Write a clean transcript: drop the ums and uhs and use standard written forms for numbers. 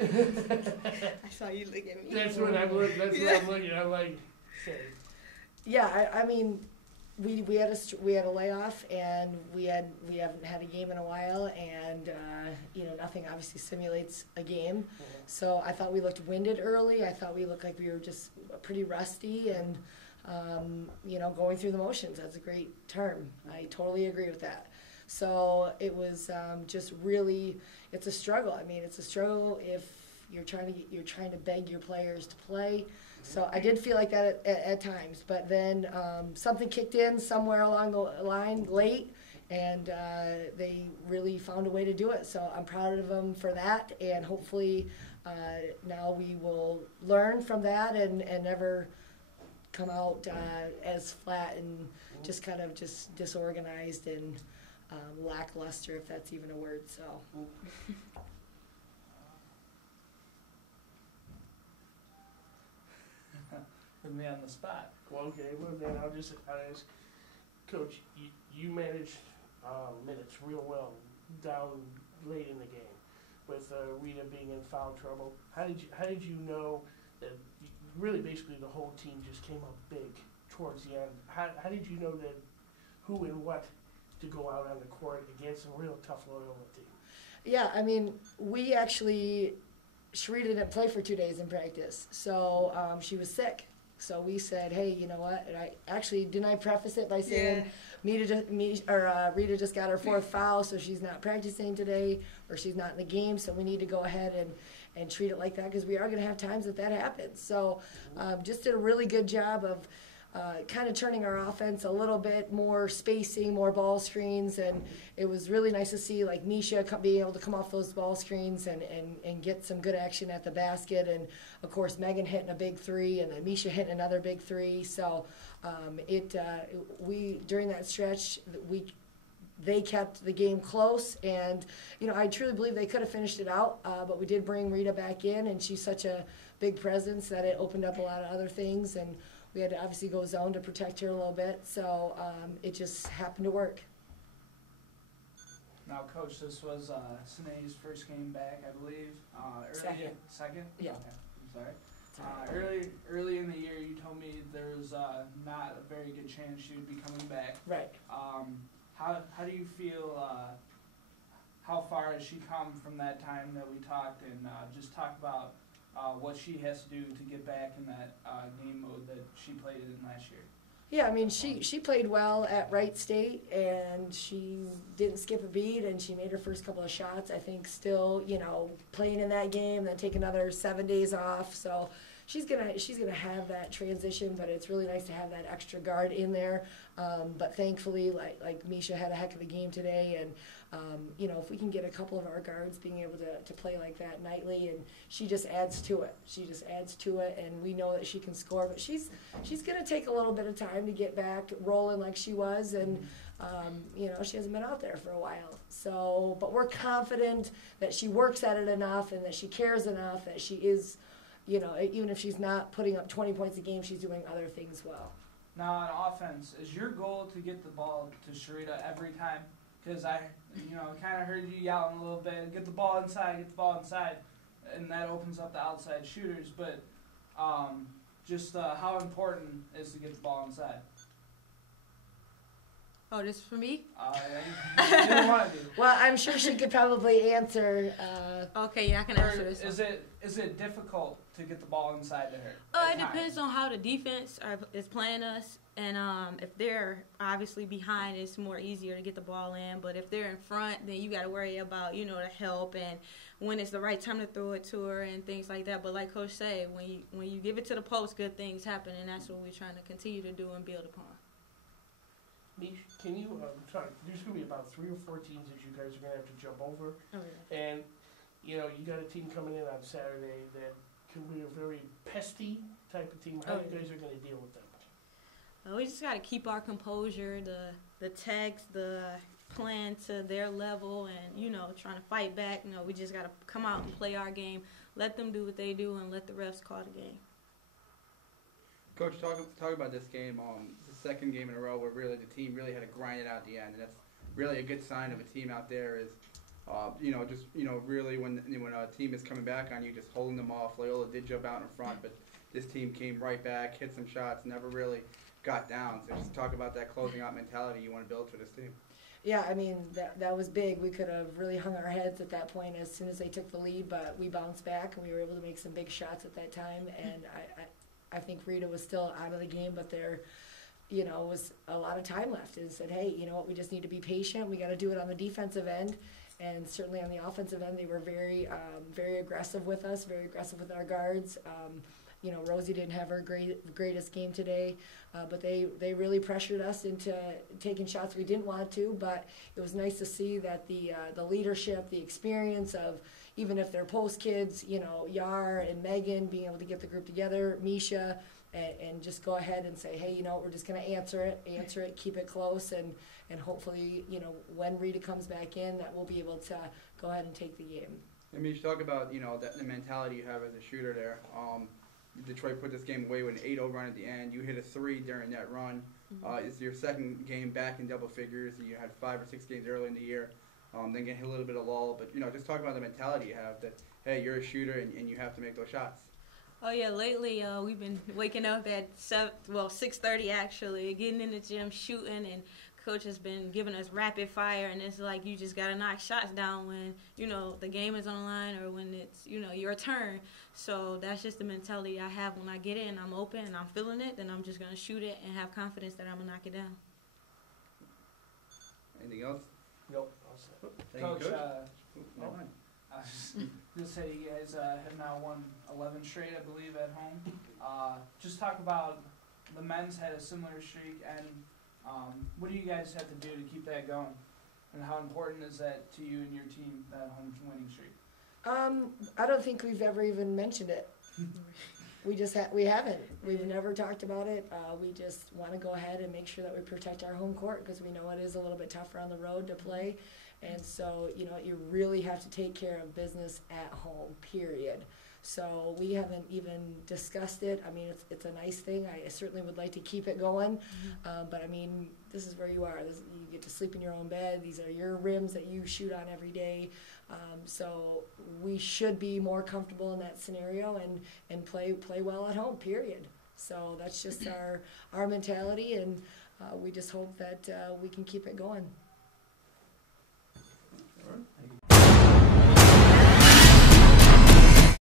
I saw you look at me. That's what I'm looking. That's what I'm looking. I'm like, say. Yeah, I mean, we had a layoff, and we haven't had a game in a while, and nothing obviously simulates a game. So I thought we looked winded early. I thought we looked like we were just pretty rusty and going through the motions. That's a great term. I totally agree with that. So it was just really, it's a struggle. I mean, it's a struggle if you're trying to beg your players to play. So I did feel like that at times, but then something kicked in somewhere along the line late, and they really found a way to do it. So I'm proud of them for that, and hopefully now we will learn from that and never come out as flat and just kind of just disorganized and lackluster, if that's even a word. So. Put me on the spot. Well, okay, well then I'll ask, Coach, you managed minutes real well down late in the game with Rita being in foul trouble. How did you know that really basically the whole team just came up big towards the end? How did you know that who and what to go out on the court against a real tough Loyola team? Yeah, I mean, we actually, Sharita didn't play for 2 days in practice, so she was sick. So we said, hey, you know what? And didn't I preface it by saying, Rita just got her 4th foul, so she's not practicing today, or she's not in the game, so we need to go ahead and treat it like that, because we are going to have times that happens. So just did a really good job of kind of turning our offense a little bit more spacing, more ball screens, and it was really nice to see like Misha being able to come off those ball screens and get some good action at the basket, and of course Megan hitting a big 3 and then Misha hitting another big 3. So we during that stretch they kept the game close, and I truly believe they could have finished it out, but we did bring Rita back in, and she's such a big presence that it opened up a lot of other things, and we had to obviously go zone to protect her a little bit, so it just happened to work. Now, Coach, this was Sinead's first game back, I believe. Second? Yeah. Okay. I'm sorry. Early in the year, you told me there was not a very good chance she would be coming back. Right. How do you feel? How far has she come from that time that we talked, and just talk about what she has to do to get back in that game mode that she played in last year? Yeah, I mean, she played well at Wright State, and she didn't skip a beat, and she made her first couple of shots. I think still, playing in that game, then take another 7 days off. So she's gonna have that transition, but it's really nice to have that extra guard in there. But thankfully, like Misha had a heck of a game today, and if we can get a couple of our guards being able to play like that nightly, and she just adds to it. She just adds to it, and we know that she can score. But she's going to take a little bit of time to get back rolling like she was, and she hasn't been out there for a while. So, but we're confident that she works at it enough, and that she cares enough, that she is, even if she's not putting up 20 points a game, she's doing other things well. Now, on offense, is your goal to get the ball to Sharita every time? Because I kind of heard you yelling a little bit, get the ball inside, and that opens up the outside shooters. But just how important is to get the ball inside? Oh, this is for me? You don't want to do. Well, I'm sure she could probably answer. Okay, yeah, I can answer this one. Is it difficult to get the ball inside to her? It depends on how the defense is playing us. And if they're obviously behind, it's more easier to get the ball in. But if they're in front, then you got to worry about, the help and when it's the right time to throw it to her and things like that. But like Coach said, when you give it to the post, good things happen, and that's what we're trying to continue to do and build upon. Mish, can you, there's going to be about 3 or 4 teams that you guys are going to have to jump over. Oh, yeah. And, you got a team coming in on Saturday that can be a very pesty type of team. How you guys are going to deal with them? We just got to keep our composure, the text, the plan to their level, and, trying to fight back. We just got to come out and play our game, let them do what they do, and let the refs call the game. Coach, talk about this game. It's the second game in a row where really the team really had to grind it out at the end, and that's really a good sign of a team out there is Really when a team is coming back on you, just holding them off. Loyola did jump out in front, but this team came right back, hit some shots, never really got down. So just talk about that closing out mentality you want to build for this team. Yeah, I mean, that was big. We could have really hung our heads at that point as soon as they took the lead, but we bounced back and we were able to make some big shots at that time. And I think Rita was still out of the game, but there, was a lot of time left, and said, hey, you know what, we just need to be patient. We got to do it on the defensive end. And certainly on the offensive end, they were very, very aggressive with us, very aggressive with our guards. Rosie didn't have her greatest game today, but they really pressured us into taking shots we didn't want to. But it was nice to see that the leadership, the experience of, even if they're post kids, Yar and Megan being able to get the group together, Misha, and just go ahead and say, hey, we're just going to answer it, keep it close, and hopefully, when Rita comes back in, that we'll be able to go ahead and take the game. I mean, you talk about, the mentality you have as a shooter there. Detroit put this game away with an 8-0 run at the end. You hit a 3 during that run. It's your second game back in double figures. You had 5 or 6 games early in the year. Then get hit a little bit of lull. But, just talk about the mentality you have that, hey, you're a shooter and you have to make those shots. Oh yeah, lately we've been waking up at 6:30 actually, getting in the gym, shooting, and coach has been giving us rapid fire, and it's like you just gotta knock shots down when the game is on the line or when it's your turn. So that's just the mentality I have when I get in. I'm open and I'm feeling it, then I'm just gonna shoot it and have confidence that I'm gonna knock it down. Anything else? Nope. All set. Thank you, Coach. I was just say you guys have now won 11 straight, I believe, at home. Just talk about the men's had a similar streak, and what do you guys have to do to keep that going? And how important is that to you and your team, that home winning streak? I don't think we've ever even mentioned it. We haven't. We've never talked about it. We just want to go ahead and make sure that we protect our home court because we know it is a little bit tougher on the road to play. And so, you really have to take care of business at home, period. So we haven't even discussed it. I mean, it's a nice thing. I certainly would like to keep it going. But, I mean, this is where you are. You get to sleep in your own bed. These are your rims that you shoot on every day. So we should be more comfortable in that scenario and play well at home, period. So that's just our mentality, and we just hope that we can keep it going.